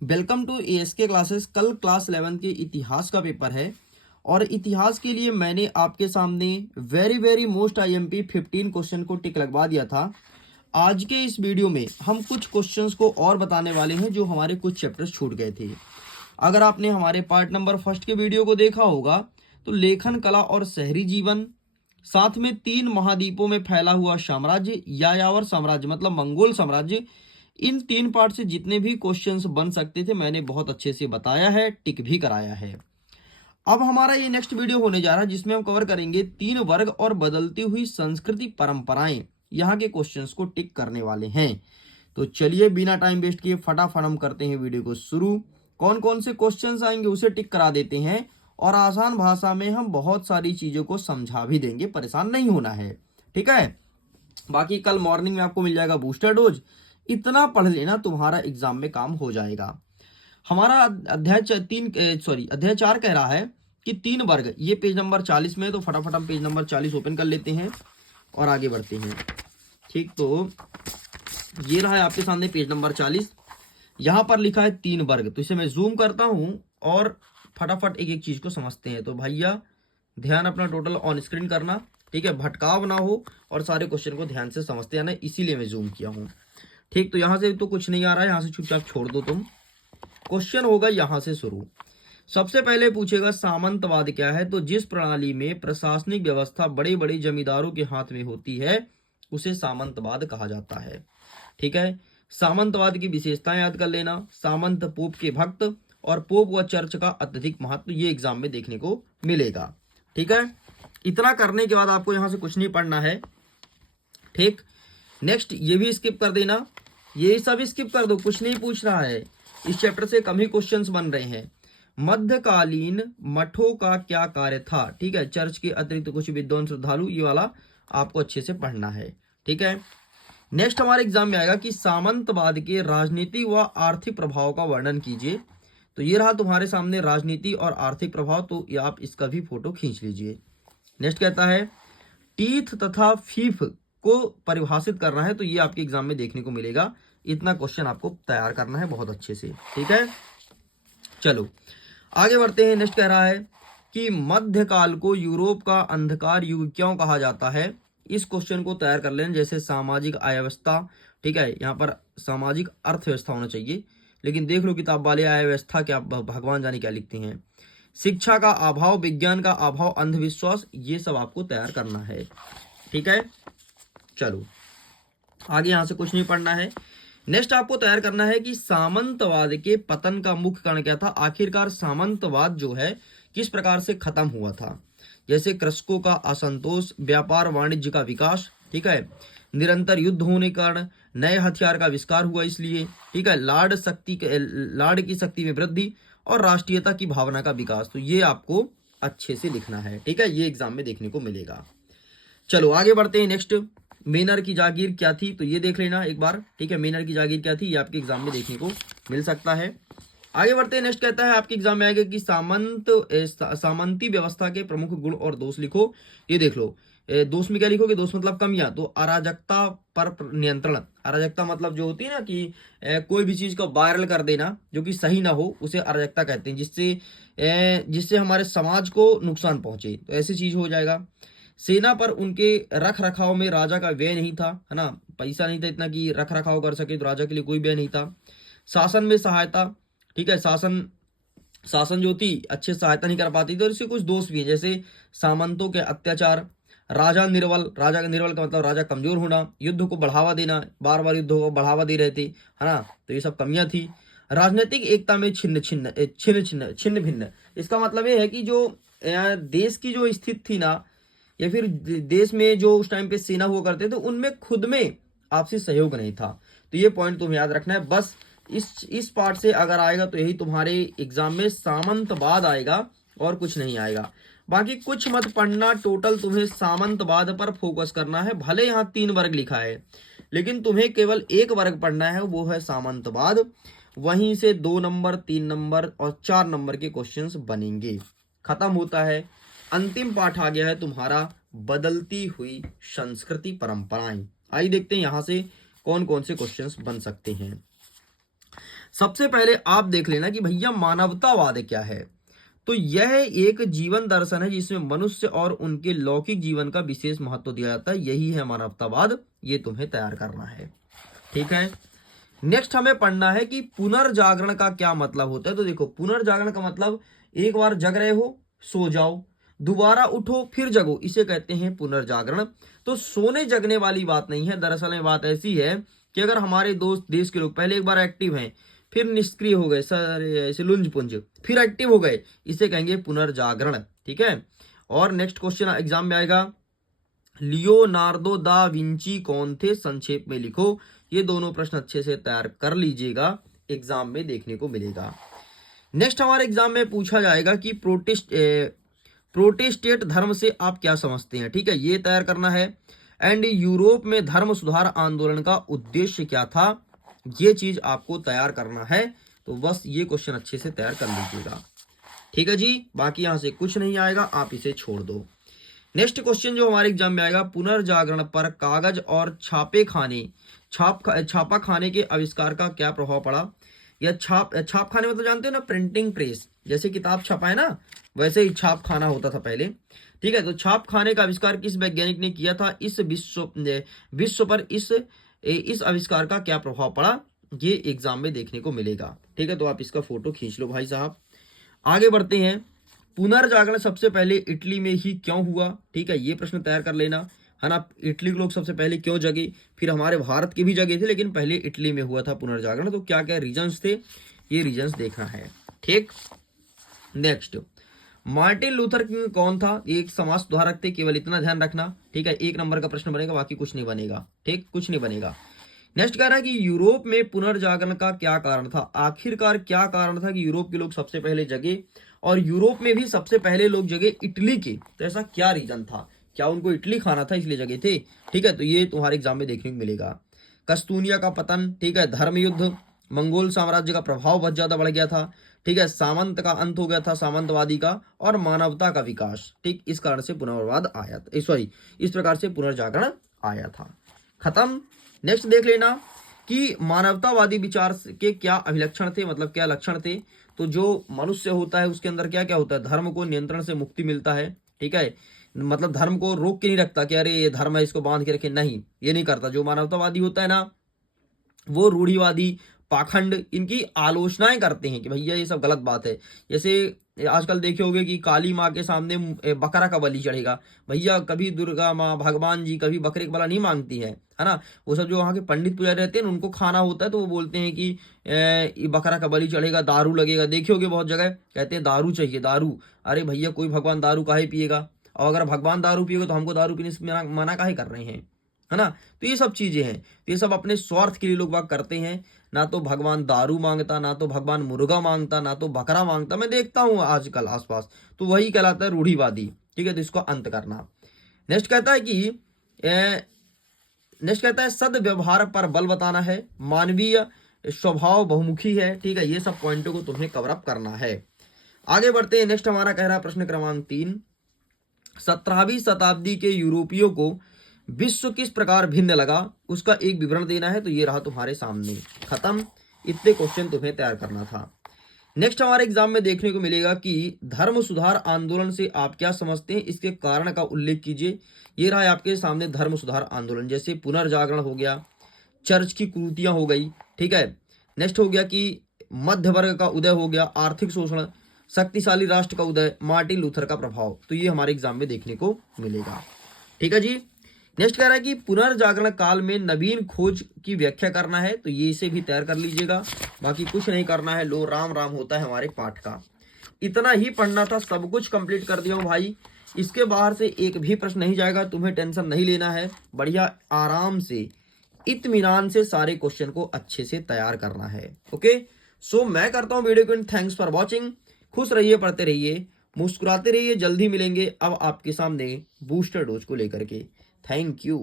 Welcome to ASK classes. कल class 11 के इतिहास का पेपर है और इतिहास के लिए मैंने आपके सामने वेरी मोस्ट आईएमपी 15 क्वेश्चन को टिक लगवा दिया था। आज के इस वीडियो में हम कुछ क्वेश्चंस को और बताने वाले हैं जो हमारे कुछ चैप्टर्स छूट गए थे। अगर आपने हमारे पार्ट नंबर फर्स्ट के वीडियो को देखा होगा तो लेखन कला और शहरी जीवन, साथ में 3 महाद्वीपों में फैला हुआ साम्राज्य, यायावर साम्राज्य मतलब मंगोल साम्राज्य, इन 3 पार्ट से जितने भी क्वेश्चंस बन सकते थे मैंने बहुत अच्छे से बताया है, टिक भी कराया है। अब हमारा ये नेक्स्ट वीडियो होने जा रहा है जिसमें हम कवर करेंगे 3 वर्ग और बदलती हुई संस्कृति परंपराएं। यहाँ के क्वेश्चंस को टिक करने वाले हैं। तो चलिए बिना टाइम वेस्ट किए फटाफट हम करते हैं वीडियो को शुरू। कौन कौन से क्वेश्चंस आएंगे उसे टिक करा देते हैं और आसान भाषा में हम बहुत सारी चीजों को समझा भी देंगे, परेशान नहीं होना है, ठीक है। बाकी कल मॉर्निंग में आपको मिल जाएगा बूस्टर डोज। इतना पढ़ लेना, तुम्हारा एग्जाम में काम हो जाएगा। हमारा अध्याय 4 कह रहा है कि 3 वर्ग, ये पेज नंबर 40 में है, तो फटाफट हम पेज नंबर 40 ओपन कर लेते हैं और आगे बढ़ते हैं। ठीक, तो ये रहा है आपके सामने पेज नंबर 40। यहां पर लिखा है 3 वर्ग, तो इसे मैं जूम करता हूं और फटाफट एक एक चीज को समझते हैं। तो भैया ध्यान अपना टोटल ऑन स्क्रीन करना, ठीक है, भटकाव ना हो और सारे क्वेश्चन को ध्यान से समझते आना, इसीलिए मैं जूम किया हूं। ठीक, तो यहां से तो कुछ नहीं आ रहा है, यहां से चुपचाप छोड़ दो तुम। क्वेश्चन होगा यहां से शुरू। सबसे पहले पूछेगा सामंतवाद क्या है। तो जिस प्रणाली में प्रशासनिक व्यवस्था बड़े बड़े जमींदारों के हाथ में होती है उसे सामंतवाद कहा जाता है। ठीक है, सामंतवाद की विशेषताएं याद कर लेना। सामंत पोप के भक्त और पोप व चर्च का अत्यधिक महत्व, ये एग्जाम में देखने को मिलेगा। ठीक है, इतना करने के बाद आपको यहां से कुछ नहीं पढ़ना है। ठीक, नेक्स्ट ये भी स्किप कर देना, ये सब स्किप कर दो, कुछ नहीं पूछ रहा है। इस चैप्टर से कम ही क्वेश्चंस बन रहे हैं। मध्यकालीन मठों का क्या कार्य था। ठीक है, चर्च के अतिरिक्त कुछ विद्वान श्रद्धालु, ये वाला आपको अच्छे से पढ़ना है। ठीक है, नेक्स्ट हमारे एग्जाम में आएगा कि सामंतवाद के राजनीतिक व आर्थिक प्रभाव का वर्णन कीजिए। तो ये रहा तुम्हारे सामने राजनीति और आर्थिक प्रभाव, तो ये आप इसका भी फोटो खींच लीजिए। नेक्स्ट कहता है टीथ तथा फीफ को परिभाषित करना है, तो ये आपके एग्जाम में देखने को मिलेगा। इतना क्वेश्चन आपको तैयार करना है बहुत अच्छे से। ठीक है, चलो आगे बढ़ते हैं। नेक्स्ट कह रहा है कि मध्यकाल को यूरोप का अंधकार युग क्यों कहा जाता है। इस क्वेश्चन को तैयार कर लें, जैसे सामाजिक अव्यवस्था। ठीक है, यहाँ पर सामाजिक अर्थव्यवस्था होना चाहिए, लेकिन देख लो किताब वाले अव्यवस्था क्या, भगवान जाने क्या लिखते हैं। शिक्षा का अभाव, विज्ञान का अभाव, अंधविश्वास, ये सब आपको तैयार करना है। ठीक है, चलो आगे यहां से कुछ नहीं पढ़ना है। नेक्स्ट आपको तैयार करना है कि सामंतवाद के पतन का मुख्य कारण क्या था। आखिरकार सामंतवाद जो है किस प्रकार से खत्म हुआ था। जैसे कृषकों का असंतोष, व्यापार वाणिज्य का विकास, ठीक है, निरंतर युद्ध होने के कारण नए हथियार का आविष्कार हुआ इसलिए, ठीक है, लाड़ की शक्ति में वृद्धि और राष्ट्रीयता की भावना का विकास। तो ये आपको अच्छे से लिखना है। ठीक है, ये एग्जाम में देखने को मिलेगा। चलो आगे बढ़ते हैं। नेक्स्ट, मेनर की जागीर क्या थी, तो ये देख लेना एक बार। ठीक है, मेनर की जागीर क्या थी, ये आपके एग्जाम में देखने को मिल सकता है। आगे बढ़ते हैं। नेक्स्ट कहता है आपके एग्जाम में आएगा कि सामंती व्यवस्था के प्रमुख गुण और दोष लिखो। ये देख लो, दोष में क्या लिखोगे, दोष मतलब कमियां। तो अराजकता पर नियंत्रण, अराजकता मतलब जो होती है ना कि कोई भी चीज को वायरल कर देना जो कि सही ना हो, उसे अराजकता कहते हैं, जिससे हमारे समाज को नुकसान पहुंचे, तो ऐसी चीज हो जाएगा। सेना पर उनके रख रखाव में राजा का व्यय नहीं था, है ना, पैसा नहीं था इतना कि रख रखाव कर सके, तो राजा के लिए कोई व्यय नहीं था। शासन में सहायता, ठीक है, शासन जो थी अच्छे से सहायता नहीं कर पाती थी, और इसके कुछ दोष भी हैं, जैसे सामंतों के अत्याचार, राजा का निर्बल का मतलब राजा कमजोर होना, युद्ध को बढ़ावा देना, बार बार युद्ध को बढ़ावा दे रहे थे, है ना, तो ये सब कमियां थी। राजनीतिक एकता में छिन्न भिन्न, इसका मतलब ये है कि जो देश की जो स्थिति थी ना, या फिर देश में जो उस टाइम पे सेना हुआ करते थे, उनमें खुद में आपसी सहयोग नहीं था। तो ये पॉइंट तुम्हें याद रखना है बस। इस पार्ट से अगर आएगा तो यही तुम्हारे एग्जाम में सामंतवाद आएगा और कुछ नहीं आएगा। बाकी कुछ मत पढ़ना, टोटल तुम्हें सामंतवाद पर फोकस करना है। भले यहाँ 3 वर्ग लिखा है, लेकिन तुम्हें केवल एक वर्ग पढ़ना है, वो है सामंतवाद। वहीं से 2 नंबर, 3 नंबर और 4 नंबर के क्वेश्चंस बनेंगे। खत्म होता है। अंतिम पाठ आ गया है तुम्हारा बदलती हुई संस्कृति परंपराएं। आइए देखते हैं यहां से कौन कौन से क्वेश्चंस बन सकते हैं। सबसे पहले आप देख लेना कि भैया मानवतावाद क्या है। तो यह एक जीवन दर्शन है जिसमें मनुष्य और उनके लौकिक जीवन का विशेष महत्व दिया जाता है, यही है मानवतावाद। ये तुम्हें तैयार करना है, ठीक है। नेक्स्ट हमें पढ़ना है कि पुनर्जागरण का क्या मतलब होता है। तो देखो, पुनर्जागरण का मतलब एक बार जग रहे हो, सो जाओ, दोबारा उठो फिर जगो, इसे कहते हैं पुनर्जागरण। तो सोने जगने वाली बात नहीं है। दरअसल में बात ऐसी है कि अगर हमारे दोस्त देश के लोग पहले एक बार एक्टिव हैं, फिर निष्क्रिय हो गए, सर ऐसे लुंज पुंज, फिर एक्टिव हो गए, इसे कहेंगे पुनर्जागरण, ठीक है। और नेक्स्ट क्वेश्चन एग्जाम में आएगा, लियोनार्डो दा विंची कौन थे, संक्षेप में लिखो। ये दोनों प्रश्न अच्छे से तैयार कर लीजिएगा, एग्जाम में देखने को मिलेगा। नेक्स्ट हमारे एग्जाम में पूछा जाएगा कि प्रोटेस्टेंट धर्म से आप क्या समझते हैं, ठीक है, ये तैयार करना है। एंड यूरोप में धर्म सुधार आंदोलन का उद्देश्य क्या था, ये चीज आपको तैयार करना है। तो बस ये क्वेश्चन अच्छे से तैयार कर लीजिएगा, ठीक है जी। बाकी यहां से कुछ नहीं आएगा, आप इसे छोड़ दो। नेक्स्ट क्वेश्चन जो हमारे एग्जाम में आएगा, पुनर्जागरण पर कागज और छापा खाने के आविष्कार का क्या प्रभाव पड़ा। या छाप खाने मतलब जानते हो ना, प्रिंटिंग प्रेस, जैसे किताब छपा है ना, वैसे ही छाप खाना होता था पहले, ठीक है। तो छाप खाने का आविष्कार किस वैज्ञानिक ने किया था, इस विश्व पर इस आविष्कार का क्या प्रभाव पड़ा, ये एग्जाम में देखने को मिलेगा, ठीक है। तो आप इसका फोटो खींच लो भाई साहब। आगे बढ़ते हैं, पुनर्जागरण सबसे पहले इटली में ही क्यों हुआ, ठीक है, ये प्रश्न तैयार कर लेना, है ना। इटली के लोग सबसे पहले क्यों जगे, फिर हमारे भारत के भी जगे थे, लेकिन पहले इटली में हुआ था पुनर्जागरण। तो क्या क्या रीजंस थे, ये रीजंस देखना है, ठीक। नेक्स्ट, मार्टिन लूथर किंग कौन था, एक समाज सुधारक थे, केवल इतना ध्यान रखना, ठीक है। एक नंबर का प्रश्न बनेगा, बाकी कुछ नहीं बनेगा, ठीक, कुछ नहीं बनेगा। नेक्स्ट कह रहा है कि यूरोप में पुनर्जागरण का क्या कारण था, आखिरकार क्या कारण था कि यूरोप के लोग सबसे पहले जगे, और यूरोप में भी सबसे पहले लोग जगे इटली के, तो ऐसा क्या रीजन था, क्या उनको इटली खाना था इसलिए जगे थे, ठीक है। तो ये तुम्हारे एग्जाम में देखने को मिलेगा। कस्तूनिया का पतन, ठीक है, धर्म युद्ध, मंगोल साम्राज्य का प्रभाव बहुत ज्यादा बढ़ गया था, ठीक है, सामंत का अंत हो गया था, सामंतवादी का, और मानवता का विकास, ठीक, इस कारण से पुनर्वाद आया था, सॉरी, इस प्रकार से पुनर्जागरण आया था। खत्म। नेक्स्ट देख लेना कि मानवतावादी विचार के क्या अभिलक्षण थे, मतलब क्या लक्षण थे। तो जो मनुष्य होता है उसके अंदर क्या क्या होता है, धर्म को नियंत्रण से मुक्ति मिलता है, ठीक है, मतलब धर्म को रोक के नहीं रखता कि अरे ये धर्म है इसको बांध के रखे, नहीं, ये नहीं करता। जो मानवतावादी होता है ना, वो रूढ़िवादी, पाखंड, इनकी आलोचनाएं करते हैं कि भैया ये सब गलत बात है। जैसे आजकल देखे होगे कि काली माँ के सामने बकरा का बलि चढ़ेगा, भैया कभी दुर्गा माँ, भगवान जी कभी बकरे का बला नहीं मांगती है ना। वो सब जो वहाँ के पंडित पुजारी रहते हैं उनको खाना होता है, तो वो बोलते हैं कि बकरा का बलि चढ़ेगा, दारू लगेगा, देखे होगे बहुत जगह कहते हैं दारू चाहिए, दारू। अरे भैया कोई भगवान दारू काहे पिएगा, और अगर भगवान दारू पिएगा तो हमको दारू पीने से मना काहे कर रहे हैं, है ना। तो ये सब चीजें हैं, तो ये सब अपने स्वार्थ के लिए लोग बात करते हैं। ना तो भगवान दारू मांगता, ना तो भगवान मुर्गा मांगता, ना तो बकरा मांगता, मैं देखता हूं आजकल आसपास, तो वही कहलाता है रूढ़िवादी, ठीक है। तो इसको अंत करना। नेक्स्ट कहता है कि नेक्स्ट कहता है सद्व्यवहार पर बल बताना है, मानवीय स्वभाव बहुमुखी है, ठीक है। ये सब पॉइंटों को तुम्हें कवर अप करना है। आगे बढ़ते हैं। नेक्स्ट हमारा कह रहा है प्रश्न क्रमांक 3, 17वीं शताब्दी के यूरोपियों को विश्व किस प्रकार भिन्न लगा, उसका एक विवरण देना है। तो ये रहा तुम्हारे सामने, खत्म। इतने क्वेश्चन तुम्हें तैयार करना था। नेक्स्ट हमारे एग्जाम में देखने को मिलेगा कि धर्म सुधार आंदोलन से आप क्या समझते हैं, इसके कारण का उल्लेख कीजिए। ये रहा है आपके सामने धर्म सुधार आंदोलन, जैसे पुनर्जागरण हो गया, चर्च की कुरीतियां हो गई, ठीक है। नेक्स्ट हो गया कि मध्य वर्ग का उदय हो गया, आर्थिक शोषण, शक्तिशाली राष्ट्र का उदय, मार्टिन लूथर का प्रभाव। तो ये हमारे एग्जाम में देखने को मिलेगा, ठीक है जी। नेक्स्ट कह रहा है कि पुनर्जागरण काल में नवीन खोज की व्याख्या करना है, तो ये इसे भी तैयार कर लीजिएगा, बाकी कुछ नहीं करना है। लो राम राम होता है हमारे पाठ का, इतना ही पढ़ना था, सब कुछ कंप्लीट कर दिया हूं भाई। इसके बाहर से एक भी प्रश्न नहीं जाएगा, तुम्हें टेंशन नहीं लेना है, बढ़िया आराम से इत्मीनान से सारे क्वेश्चन को अच्छे से तैयार करना है। ओके, सो मैं करता हूं वीडियो को, थैंक्स फॉर वॉचिंग। खुश रहिए, पढ़ते रहिए, मुस्कुराते रहिए। जल्दी मिलेंगे अब आपके सामने बूस्टर डोज को लेकर के। Thank you.